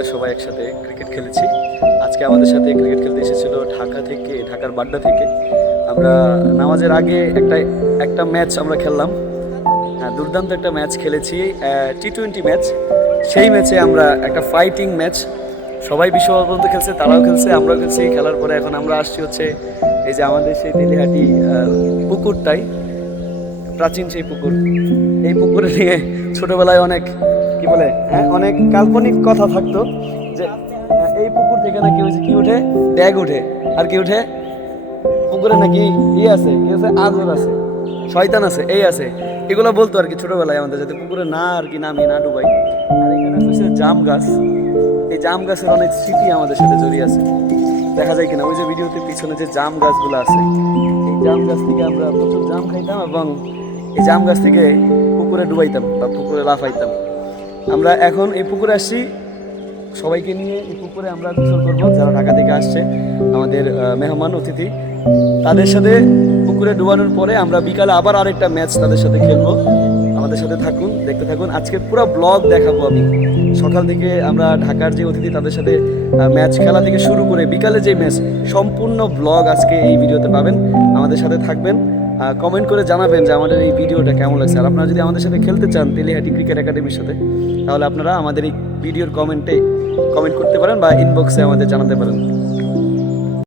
পরে সবাই একসাথে ক্রিকেট খেলেছি। আজকে আমাদের সাথে ক্রিকেট খেলতে এসেছিল ঢাকার বাড্ডা থেকে। আমরা নামাজের আগে একটা ম্যাচ আমরা খেললাম। হ্যাঁ, দুর্দান্ত একটা ম্যাচ খেলেছি, T20 ম্যাচ। সেই ম্যাচে আমরা একটা ফাইটিং ম্যাচ, সবাই বিশ্বকাপ পর্যন্ত খেলছে, তারাও খেলছে, আমরাও খেলছি। খেলার পরে এখন আমরা আসছি হচ্ছে এই যে আমাদের সেই তেলিহাটি পুকুরটাই, প্রাচীন সেই পুকুর। এই পুকুরে নিয়ে ছোটবেলায় অনেক কি বলে, হ্যাঁ, অনেক কাল্পনিক কথা থাকতো যে এই পুকুর থেকে নাকি ওই যে কি উঠে, ড্যাগ উঠে, আর কি উঠে পুকুরে নাকি আছে, কি আছে, আজর আছে, শয়তান আছে, এই আছে, এগুলো বলতো আর কি ছোটবেলায় আমাদের, যাতে পুকুরে না আর কি নামি না ডুবাই। আর এখানে হচ্ছে জাম গাছ, এই জাম গাছের অনেক স্মৃতি আমাদের সাথে জড়িয়ে আছে। দেখা যায় কিনা ওই যে ভিডিওতে পিছনে যে জাম গাছগুলো আছে, এই জাম গাছ থেকে আমরা প্রচুর জাম খাইতাম এবং এই জাম গাছ থেকে পুকুরে ডুবাইতাম বা পুকুরে লাফাইতাম। আমরা এখন এই পুকুরে আসছি, সবাইকে নিয়ে এই পুকুরে আমরা গোসল করবো, যারা ঢাকা থেকে আসছে আমাদের মেহমান অতিথি, তাদের সাথে পুকুরে ডুবানোর পরে আমরা বিকালে আবার আরেকটা ম্যাচ তাদের সাথে খেলবো। আমাদের সাথে থাকুন, দেখতে থাকুন, আজকে পুরো ব্লগ দেখাবো আমি। সকাল থেকে আমরা ঢাকার যে অতিথি তাদের সাথে ম্যাচ খেলা থেকে শুরু করে বিকালে যে ম্যাচ, সম্পূর্ণ ব্লগ আজকে এই ভিডিওতে পাবেন। আমাদের সাথে থাকবেন, কমেন্ট করে জানাবেন যে আমাদের এই ভিডিওটা কেমন লাগছে। আর আপনারা যদি আমাদের সাথে খেলতে চান তেলিহাটি ক্রিকেট একাডেমির সাথে, তাহলে আপনারা আমাদের এই ভিডিওর কমেন্ট করতে পারেন বা ইনবক্সে আমাদের জানাতে পারেন।